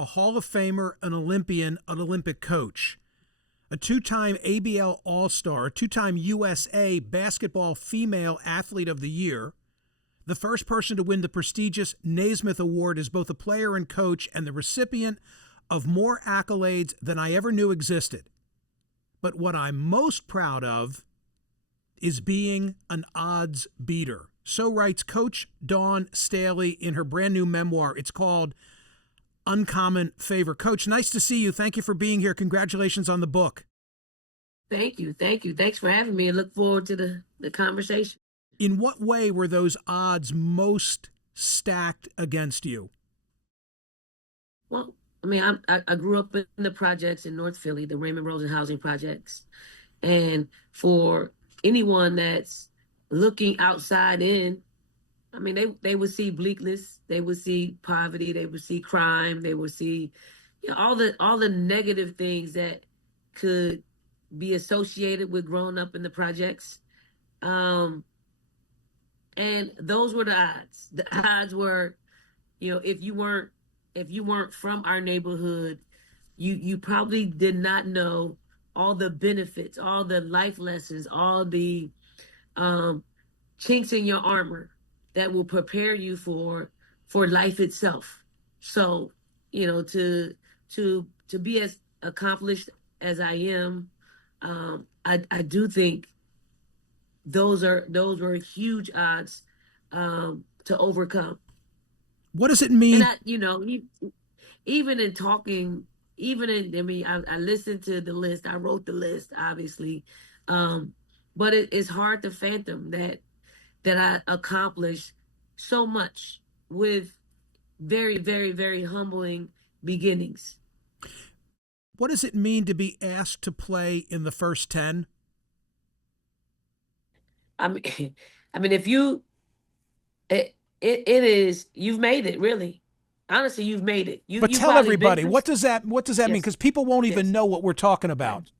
a Hall of Famer, an Olympian, an Olympic coach, a two-time ABL All-Star, a two-time USA Basketball Female Athlete of the Year, the first person to win the prestigious Naismith Award as both a player and coach, and the recipient of more accolades than I ever knew existed. But what I'm most proud of is being an odds beater. So writes Coach Dawn Staley in her brand new memoir. It's called Uncommon Favor. Coach, nice to see you. Thank you for being here. Congratulations on the book. Thank you. Thank you. Thanks for having me. I look forward to the conversation. In what way were those odds most stacked against you? Well, I mean, I grew up in the projects in North Philly, the Raymond Road housing projects. And for anyone that's looking outside in, I mean, they would see bleakness, they would see poverty, they would see crime, they would see, you know, all the negative things that could be associated with growing up in the projects. And those were the odds. The odds were, you know, if you weren't from our neighborhood, you probably did not know all the benefits, all the life lessons, all the chinks in your armor that will prepare you for life itself. So, you know, to be as accomplished as I am, I do think those were huge odds to overcome. What does it mean? And you know, even in talking, I mean, I listened to the list, I wrote the list, obviously, but it's hard to fathom that I accomplished so much with very, very, very humbling beginnings. What does it mean to be asked to play in the first 10? I mean, if you, it is, you've made it, really. Honestly, you've made it. But tell everybody, what does that yes. mean? Because people won't even know what we're talking about.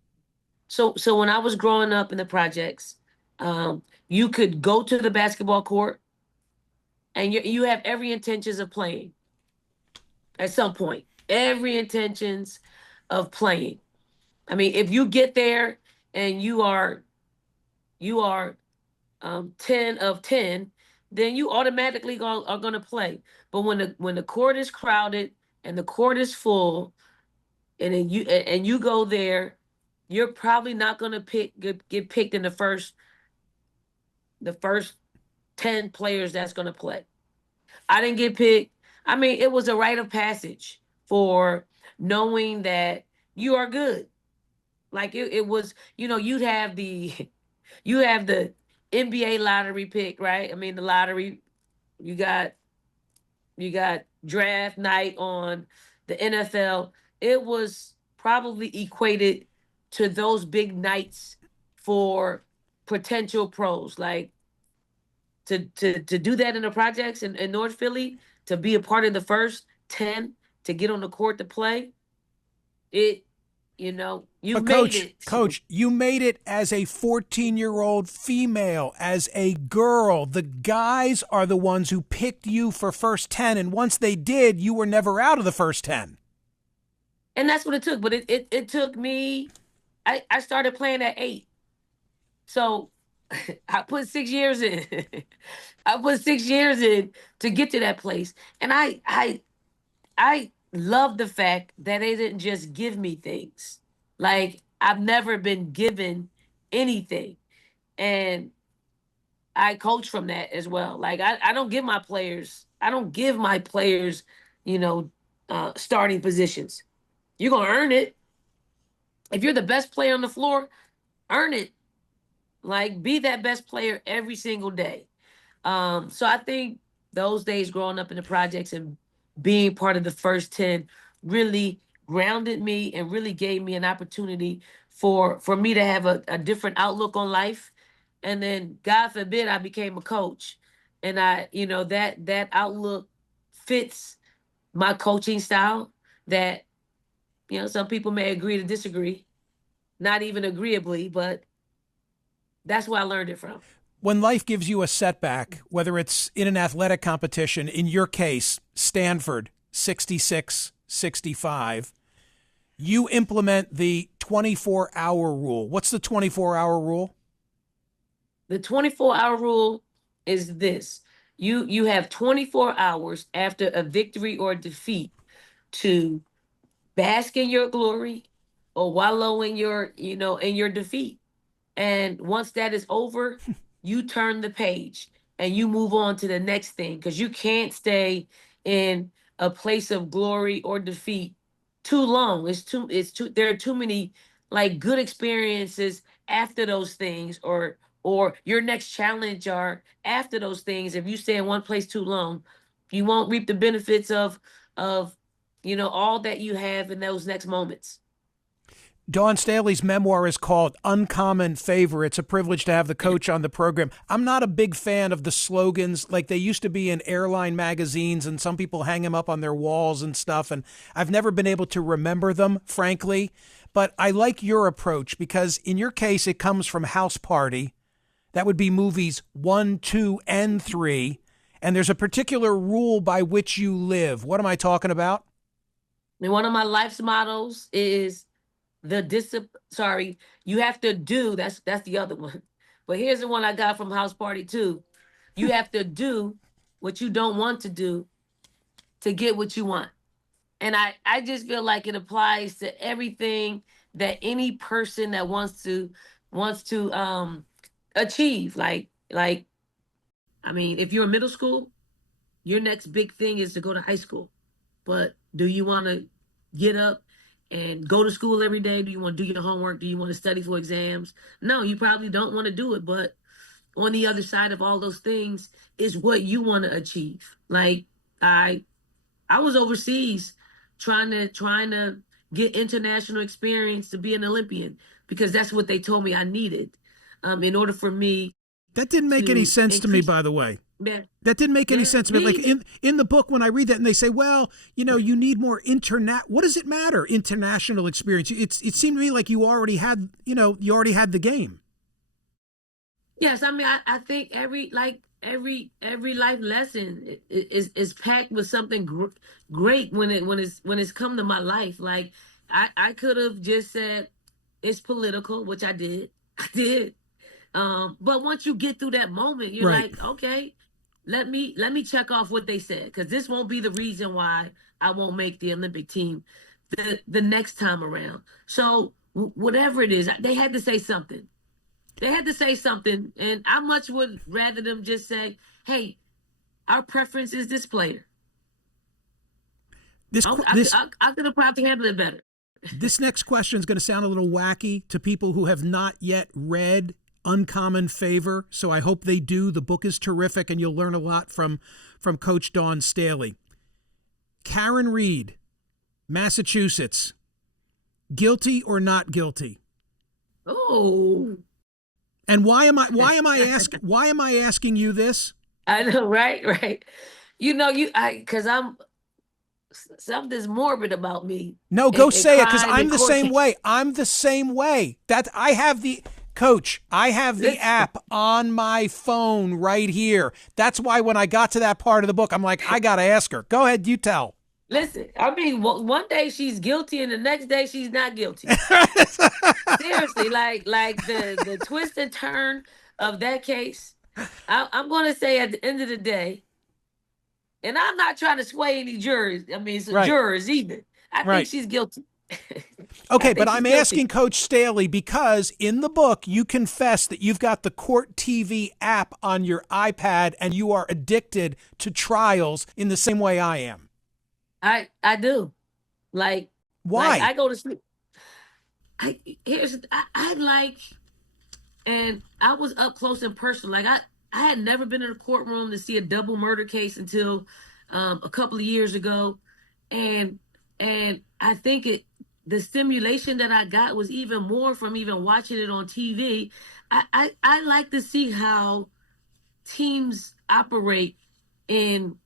So when I was growing up in the projects, you could go to the basketball court and you have every intentions of playing at some point. Every intentions of playing. I mean, if you get there and you are 10 of 10, then you automatically are going to play. But when the court is crowded and the court is full, and then you go there, you're probably not going to get picked in the first 10 players that's going to play. I didn't get picked. I mean, it was a rite of passage for knowing that you are good. Like it was, you know, you have the NBA lottery pick, right? I mean, the lottery, you got draft night on the NFL. It was probably equated to those big nights for potential pros. Like to do that in the projects in North Philly, to be a part of the first 10, to get on the court to play, you know, you made it. Coach, you made it as a 14-year-old female, as a girl. The guys are the ones who picked you for first 10, and once they did, you were never out of the first 10. And that's what it took. But it took me, I started playing at 8. So I put 6 years in. I put 6 years in to get to that place. And I love the fact that they didn't just give me things. Like, I've never been given anything. And I coach from that as well. Like, I don't give my players, you know, starting positions. You're going to earn it. If you're the best player on the floor, earn it. Like, be that best player every single day. So I think those days growing up in the projects and being part of the first 10 really grounded me and really gave me an opportunity for me to have a different outlook on life. And then, God forbid, I became a coach. And that outlook fits my coaching style that, some people may agree to disagree, not even agreeably, but that's where I learned it from. When life gives you a setback, whether it's in an athletic competition, in your case, Stanford, 66, 65, you implement the 24-hour rule. What's the 24-hour rule? The 24-hour rule is this. You have 24 hours after a victory or defeat to bask in your glory or wallow in your, in your defeat. And once that is over, you turn the page and you move on to the next thing, because you can't stay in a place of glory or defeat too long. There are too many like good experiences after those things, or your next challenge are after those things. If you stay in one place too long, you won't reap the benefits of all that you have in those next moments. Dawn Staley's memoir is called Uncommon Favor. It's a privilege to have the coach on the program. I'm not a big fan of the slogans like they used to be in airline magazines, and some people hang them up on their walls and stuff, and I've never been able to remember them, frankly. But I like your approach because in your case, it comes from House Party. That would be movies 1, 2, and 3. And there's a particular rule by which you live. What am I talking about? And one of my life's mottos is you have to do, that's the other one. But here's the one I got from House Party too. You have to do what you don't want to do to get what you want. And I just feel like it applies to everything that any person that wants to achieve. Like, I mean, if you're in middle school, your next big thing is to go to high school. But do you want to get up and go to school every day? Do you want to do your homework? Do you want to study for exams? No, you probably don't want to do it. But on the other side of all those things is what you want to achieve. Like I was overseas trying to get international experience to be an Olympian, because that's what they told me I needed in order for me. That didn't make any sense to me, by the way. Yeah. That didn't make any sense to me. Like in the book, when I read that and they say, well, you need more what does it matter? International experience. It seemed to me like you already had the game. Yes. I mean, I think every life lesson is packed with something great when it's come to my life. Like I could have just said it's political, which I did. I did. But once you get through that moment, you're right. like, okay, let me check off what they said, because this won't be the reason why I won't make the Olympic team the next time around. So whatever it is, they had to say something. They had to say something, and I much would rather them just say, hey, our preference is this player. I could have probably handled it better. This next question is going to sound a little wacky to people who have not yet read Uncommon Favor, so I hope they do. The book is terrific, and you'll learn a lot from Coach Dawn Staley. Karen Reed, Massachusetts, guilty or not guilty? Oh. And why am I asking you this? I know, right. Because something's morbid about me. No, go say it, because I'm the same way. I'm the same way. I have the app on my phone right here. That's why when I got to that part of the book, I'm like, I got to ask her. Go ahead, you tell. Listen, I mean, one day she's guilty and the next day she's not guilty. Seriously, like the twist and turn of that case, I'm going to say at the end of the day, and I'm not trying to sway any jurors. I mean, jurors either. I think she's guilty. Okay, but I'm asking Coach Staley because in the book, you confess that you've got the Court TV app on your iPad and you are addicted to trials in the same way I am. I do. Like, why? Like I go to sleep. I like, and I was up close and personal. Like I had never been in a courtroom to see a double murder case until a couple of years ago, and I think the stimulation that I got was even more from even watching it on TV. I like to see how teams operate in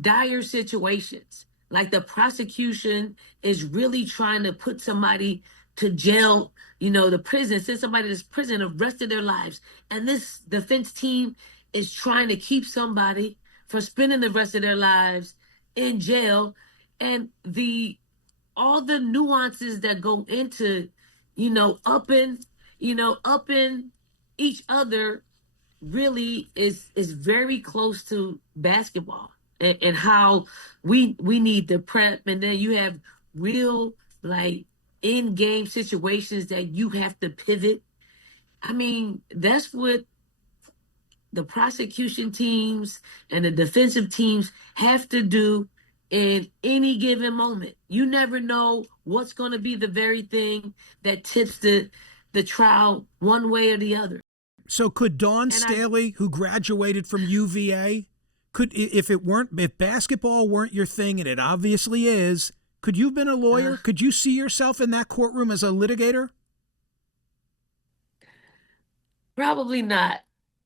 dire situations. Like the prosecution is really trying to put somebody to jail, the prison, send somebody to prison the rest of their lives. And this defense team is trying to keep somebody from spending the rest of their lives in jail. and the all the nuances that go into, you know, upping each other really is very close to basketball, and how we need the prep, and then you have real like in game situations that you have to pivot. I mean, that's what the prosecution teams and the defensive teams have to do in any given moment. You never know what's going to be the very thing that tips the trial one way or the other. So could Dawn Staley, who graduated from UVA, if basketball weren't your thing, and it obviously is, could you have been a lawyer? Could you see yourself in that courtroom as a litigator? Probably not.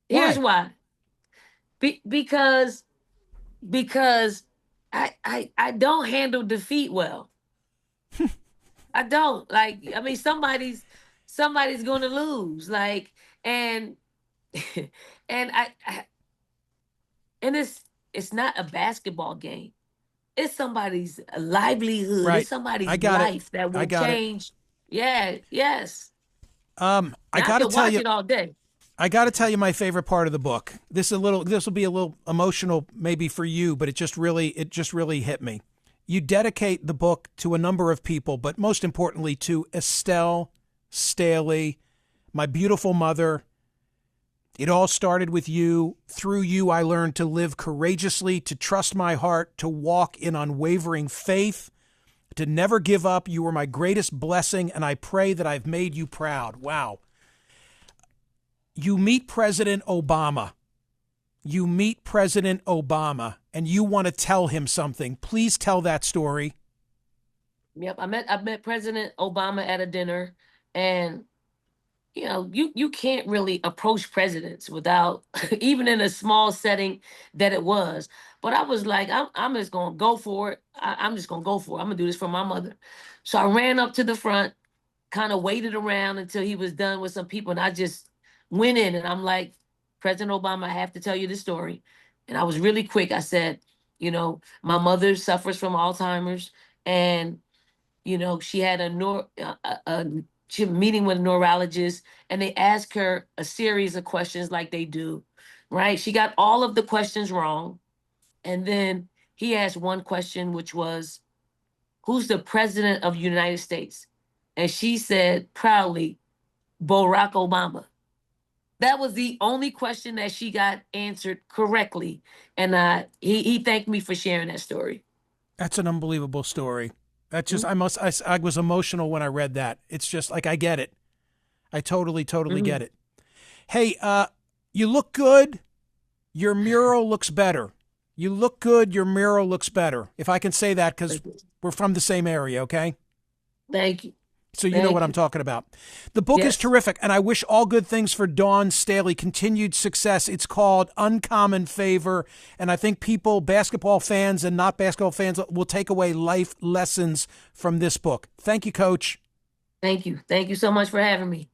Why? Here's why. Because I don't handle defeat well. I don't. Like, I mean, somebody's going to lose. Like, and and and it's not a basketball game. It's somebody's livelihood. Right. It's somebody's life that will change. Yeah. Yes. I got to tell you it all day. I got to tell you my favorite part of the book. This will be a little emotional maybe for you, but it just really hit me. You dedicate the book to a number of people, but most importantly to Estelle Staley, my beautiful mother. It all started with you. Through you, I learned to live courageously, to trust my heart, to walk in unwavering faith, to never give up. You were my greatest blessing, and I pray that I've made you proud. Wow. You meet President Obama. And you want to tell him something. Please tell that story. Yep, I met President Obama at a dinner, and you know, you can't really approach presidents without, even in a small setting that it was. But I was like, I'm just gonna go for it. I'm just gonna go for it. I'm gonna do this for my mother. So I ran up to the front, kind of waited around until he was done with some people, and I just went in, and I'm like, President Obama, I have to tell you this story. And I was really quick. I said, you know, my mother suffers from Alzheimer's, and you know, she had she had a meeting with a neurologist, and they asked her a series of questions like they do, right? She got all of the questions wrong. And then he asked one question, which was, who's the president of the United States? And she said proudly, Barack Obama. That was the only question that she got answered correctly. And he thanked me for sharing that story. That's an unbelievable story. That just, I was emotional when I read that. It's just like, I get it. I totally get it. Hey, you look good. Your mural looks better. You look good. Your mural looks better. If I can say that, because we're from the same area, okay? Thank you. So you know what I'm talking about. The book is terrific, and I wish all good things for Dawn Staley, continued success. It's called Uncommon Favor, and I think people, basketball fans and not basketball fans, will take away life lessons from this book. Thank you, Coach. Thank you. Thank you so much for having me.